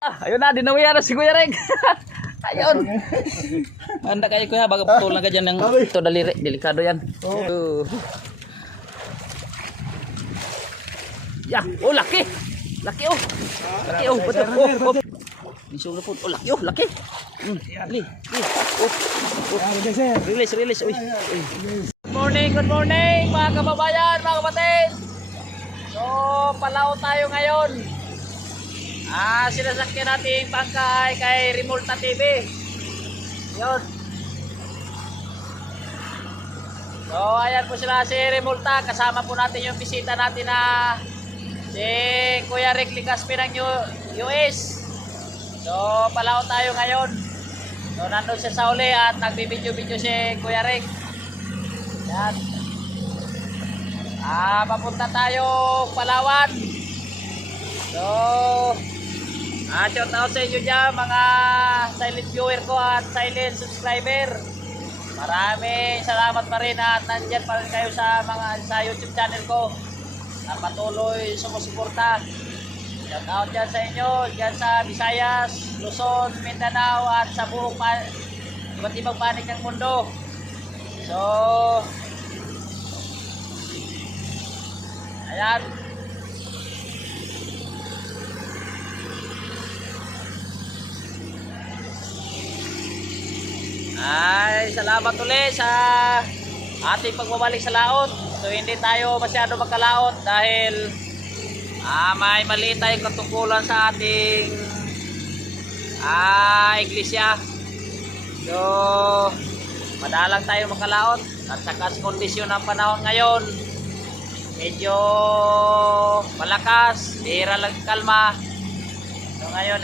Ayun na, dinawihan na si Kuya Reg. Ayun. Handa kayo Kuya, baga putulan ka dyan ng ito daliri. Delikado yan. Ya, oh laki. Laki oh. Laki oh, betul. Oh. Isog na po. Oh laki oh, laki. Li. Release. Uy. Good morning mga kababayan, mga kapatid. So, Palao tayo ngayon. Sinasakyan natin pangkay kay Remolta TV. Yun. So, ayan po sila si Remolta. Kasama po natin yung bisita natin na si Kuya Rick Ligaspi ng US. So, Palao tayo ngayon. So, nandun siya sa uli at nagbibidyo-video si Kuya Rick. Yan. Papunta tayo Palawan. So, shout out sa inyo dyan mga silent viewer ko at silent subscriber. Maraming salamat pa rin at nandyan pa rin kayo sa YouTube channel ko na patuloy sumusuporta. Shout out dyan sa inyo, dyan sa Visayas, Luzon, Mindanao at sa buong iba't ibang panig ng mundo. So, ayan. Salamat ulit sa ating pagbabalik sa laot. So hindi tayo masyado magkalaot dahil may mali tayong katungkulan sa ating iglesia. So madalang tayo magkalaot at saka sa kondisyon ng panahon ngayon medyo malakas, bihira lang kalma. So ngayon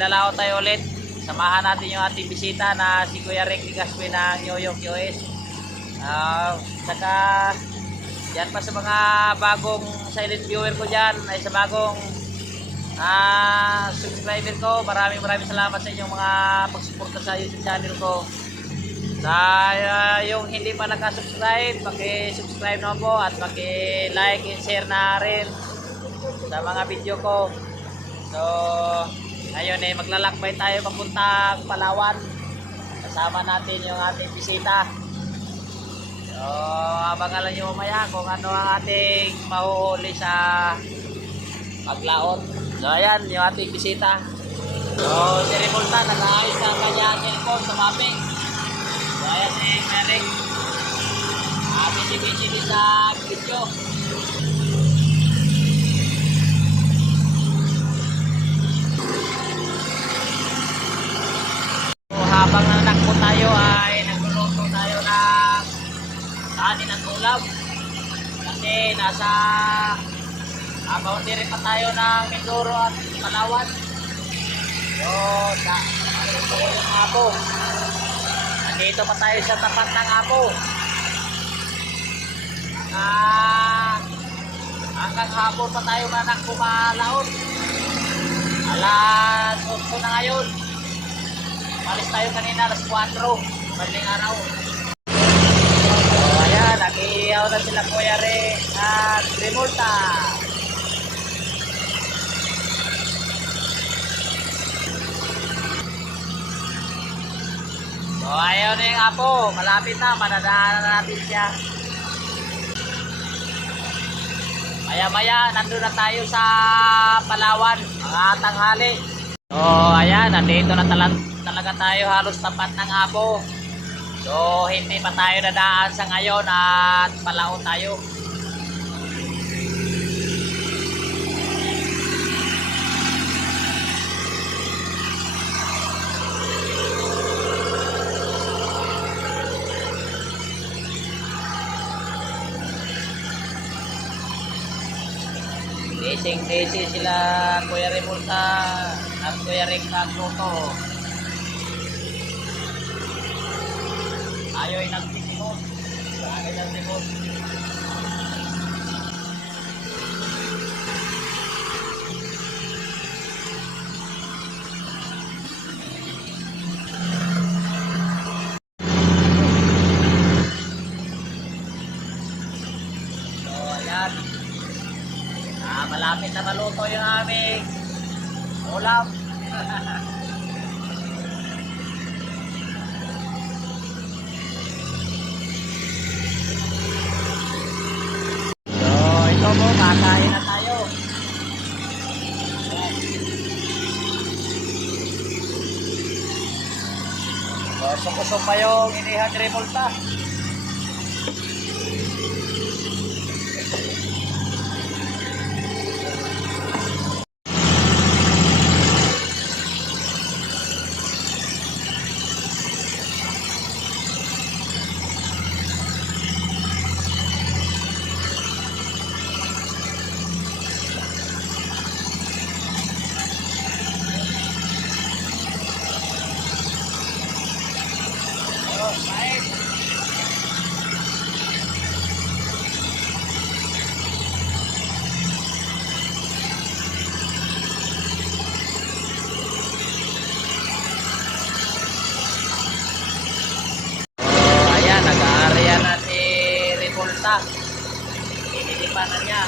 lalaot tayo ulit. Samahan natin yung ating bisita na si Kuya Rick Ligaspi ng New York, US. Saka yan pa sa mga bagong silent viewer ko dyan, ay sa bagong subscriber ko. Maraming salamat sa inyong mga pagsuporta sa YouTube channel ko. Sa yung hindi pa nakasubscribe, paki-subscribe na po at paki-like and share na rin sa mga video ko. So ngayon maglalakbay tayo papuntang Palawan. Kasama natin yung ating bisita. So abangan nyo mamaya kung ano ang ating mahuhuli sa paglaot. So ayan yung ating bisita. So si Remolta nag-aayos na kanya cellphone sa mapping. So ayan si Merrick. Busy sa video. Habang nanakbo tayo ay nagluluto tayo ng kanin at ulam kasi nasa boundary pa tayo ng Mindoro at Palawan. So ito yung Apo, nandito pa tayo sa tapat ng Apo hanggang hapon pa tayo manakbo malaon. Alas 8 na ngayon. Malis tayo kanina alas 4, madaling araw. So ayan, nakiyaw na sila Kuya Rick at Remolta. So ayaw na yung Apo, malapit na, manadaanan na natin siya. Maya nandun na tayo sa Palawan, mga tanghali. So ayan, nandito na talaga tayo halos tapat ng Apo. So hindi pa tayo nadaan sa ngayon at Palao tayo. Busy sila Kuya Remolta at Kuya Rick nagluto. Ayaw nagtitimot. So ayan. Malapit na maluto yung aming ulam. So, ito po, kakain na tayo. So, sukusok pa yung inihan ni Remolta. Ayan, nag-aarya na si Remolta. Inilipan na niya.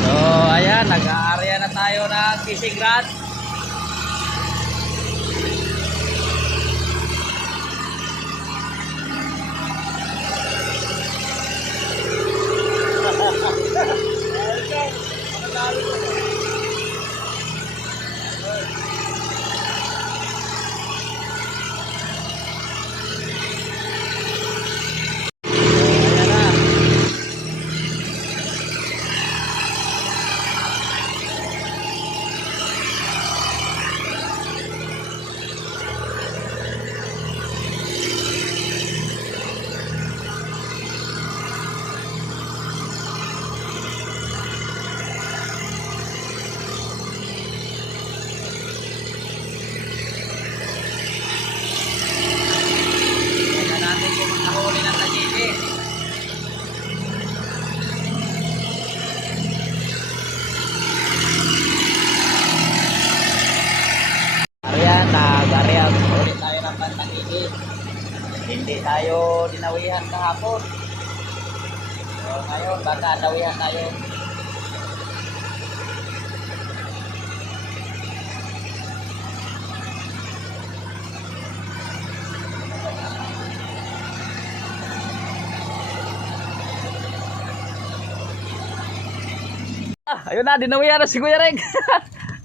So, ayan, nag-aarya na tayo ng fishing rod. Ayan na. Tingnan natin kung makahuli ng tagili. Ayan, nag-aarya ulit tayo ng pantagili. Hindi tayo dinawihan kahapon. So, ngayon, baka dawihan tayo. Ayun na, dinawihan na si Kuya Reg.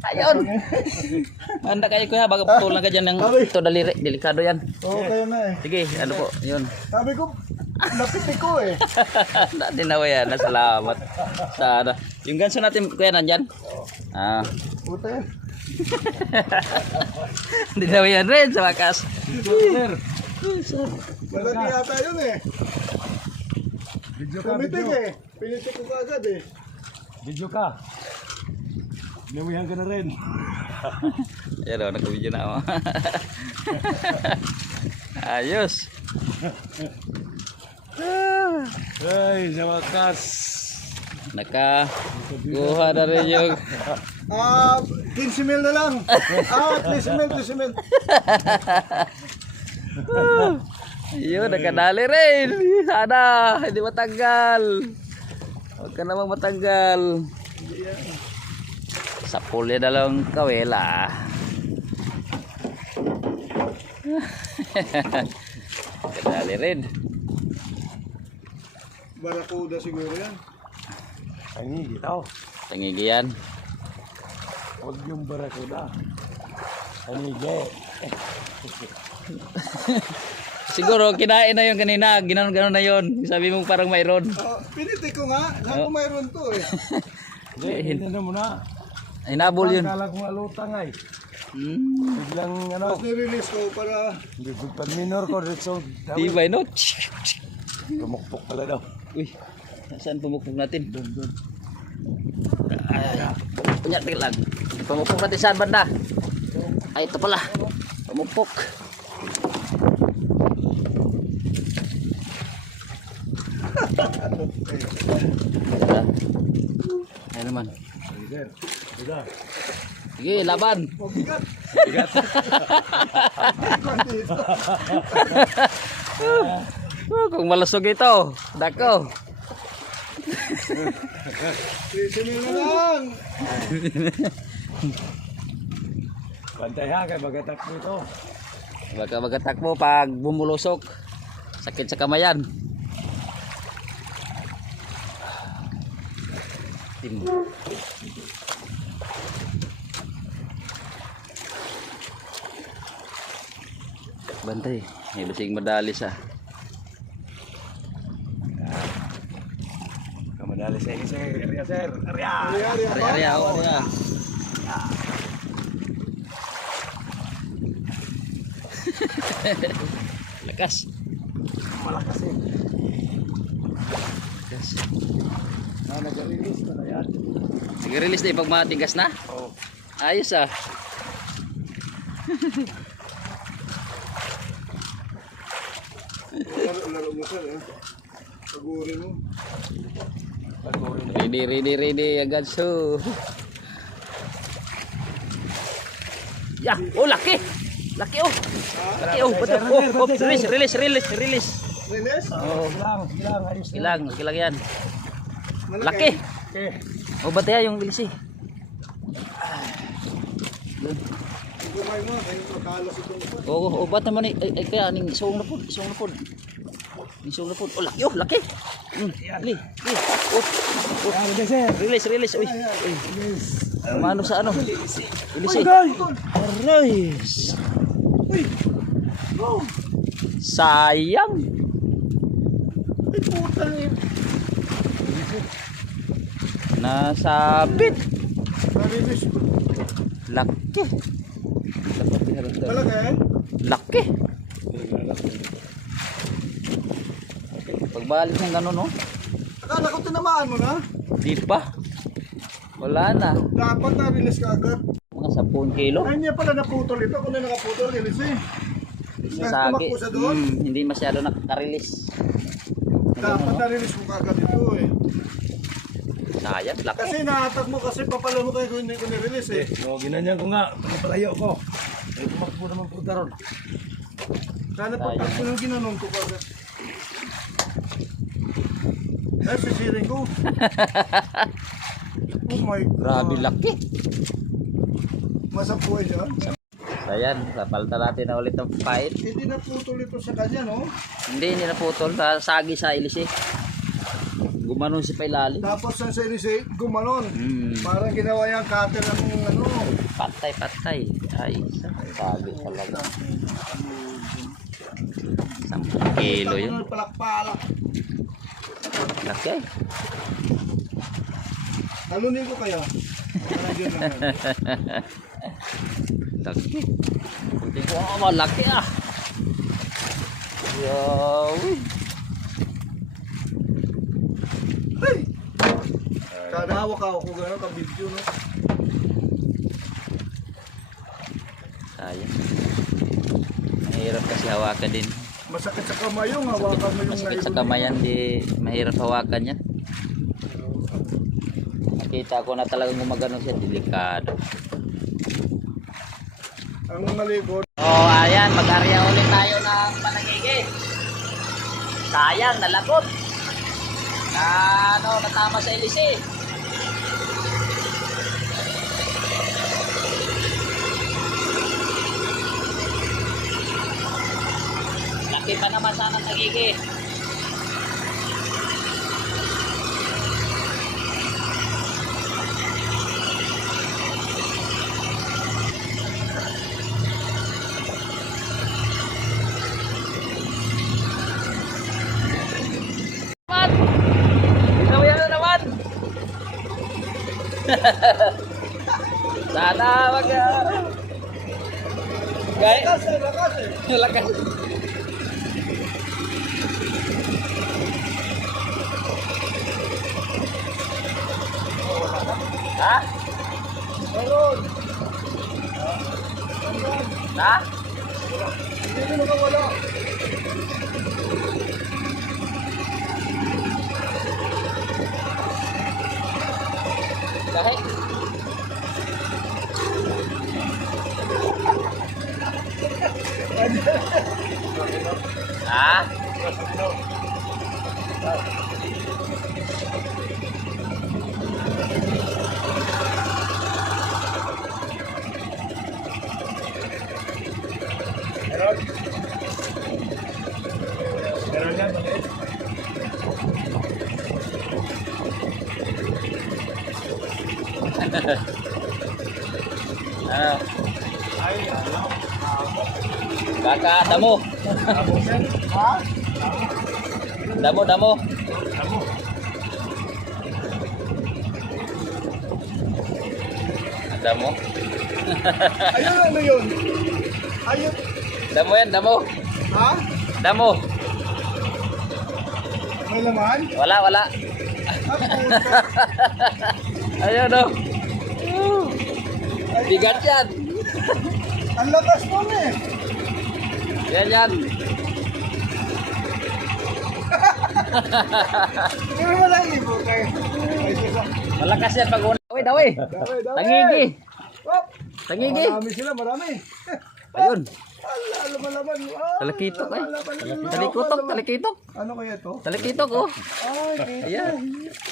Ayun. Handa kayo Kuya, bago putulan ka dyan ng ito daliri. Delikado yan. Oo, kayo na eh. Sige, ano po, yun. Sabi ko, napitik ko eh. Dinawihan na, salamat. Sana. Yung ganso natin Kuya nandyan. Ah. Puta yan. Dinawihan rin sa wakas. Malaki yata yun eh. Pumitik eh. Pinitik ko kaagad eh. Video ka. Nawihan ka na rin. Ayan o, nag-video na ako. Ayos. Ay, sa wakas. Nakakuha na rin yung 15 mil na lang. 15 mil. yun, nakadali rin. Sana, hindi matanggal. Huwag ka namang matanggal. Sa pulya na lang kawela. Nakadali rin. Barakuda siguro yan. Ay, ito. Tangigiyan. Huwag yung barakuda. Anige. Siguro kinain na yun kanina, ginanon-ganon na yun. Sabi mo parang mayroon. Pinitik ko nga. Sabi ko mayroon to eh. Hindi, hindi na muna. Hinabol yun. Kala kong alutang ay. Biglang ano. Tapos nirelease ko para Hindi pag minor ko dito. Tibay no? Tumukpok pala daw. Uy, saan pumukpok natin? Doon. Ay, punya tinggal lang. Pumukpok natin saan banda? Ay, ito pala. Pumukpok. Ayan naman. Sige, sir. Diba? Sige, laban. Mabigat. Bigat. Kung malusog ito, dako. 13 mil na lang. Pantay ha, kay bagatak mo ito. Baka magatakbo pag bumulusok. Sakit sa kamayan. Tim. Bantay, may bising madali sa. Kamadali sa inyo, sir. Area, sir. Area. Area, area. Lakas. Malakas eh. Lakas. Nag-release na yan. Sige, release na pag matigas na. Oo. Ayos ah. Laro mo sir eh. Pagurin mo. Ready agad so. Ya, oh laki. Laki oh. Laki oh, betul. Oh, release. Release? Oh, Silang, ayos na. ilang yan. Laki. Okay. Oh, bataya yung bilis eh. Gumay mo, kayo makalas itong isa. Oh, bat naman eh. Ay, kaya ning isong na pod. Oh, laki. Li. Oh, Ano dyan, sir? release. Uy. Mano sa ano? Release eh. Arais. Sayang. Ay, putang eh. Nasabit. Narinis ko. Laki. Malaki eh? Laki. Pagbalik ng gano'n, no? Akala ko tinamaan mo na. Di pa. Wala na. Dapat na-release ka agad. Mga 10 kilo. Ay, hindi pala naputol ito. Kung na nakaputol, release eh. Sagi. Tumakbo sa doon. Hindi masyado nakaka-release. Dapat na-release mo kagad ito eh. Sayang, laki. Kasi nahatag mo kasi papala mo kayo kung hindi ko nirelease eh. So, ginanyan ko nga. Pagpalayo ko. Ay, tumakbo naman po daron. Sana pagtag ko yung ginanon ko kagad. Ay, sisirin ko. Oh my God. Grabe laki. Masapuhay siya. Ayan, papalitan natin na ulit ng pait. Hindi naputol ito sa kanya, no? Hindi naputol. Sagi sa ilis eh. Gumanon si Pailali. Tapos ang sinisig, gumanon. Parang ginawa yung cutter ng ano. Patay. Ay, sabi talaga. 10 kilo yun. Palak-palak. Laki ay. Talunin ko kaya. Parang yun lang yan. Laki. Oh, malaki ah. Yawi. Hey! Kada hawak ako gano'n ka-video, no? Sayang. Mahirap kasi hawakan din. Masakit sa kamay yung hawakan mo yung Masakit sa naiwan. kamayan, di mahirap hawakan yan. Nakita ko na talagang gumagano siya, delikado. Ang malikod. Oh, ayan, mag-area ulit tayo ng panangigi. Sayang, nalagot. Natama sa ilisi. Laki pa naman sana nagigi. Sana wag gay lakas ha Meron. ha Hindi mo nakawala. Ha? Meron? Meron yan, maliit. Ano? Ay, ano? Baka damo. Tapos yan. Ha? Damo, damo. Tamo. Damo. Ayun, ano yun? Ayun. Damo yan, damo. Ha? Damo. May laman? Wala, wala. Ah, puta. Ayun o. Bigat yan. Ang lakas mo eh. Yan yan. Hindi mo lang ibo kayo. Ay, sisa. Malakas yan pag una. Uy, dawi. Dami, dami. Tangigi. Hop. Tangigi. Marami sila, marami. Ayun. Ala, laman-laman. Ah, Talakitok eh. laman-laman. Talikutok, talikitok. Ano kaya to? Talikitok oh. Ay, Ayan.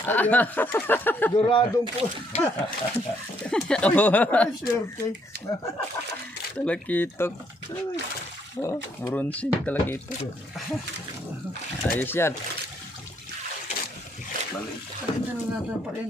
ayan. Doradong po. Ay, swerte. Talakitok. Oh, burunsin talakitok. Ayos yan. Balik na natin pa rin.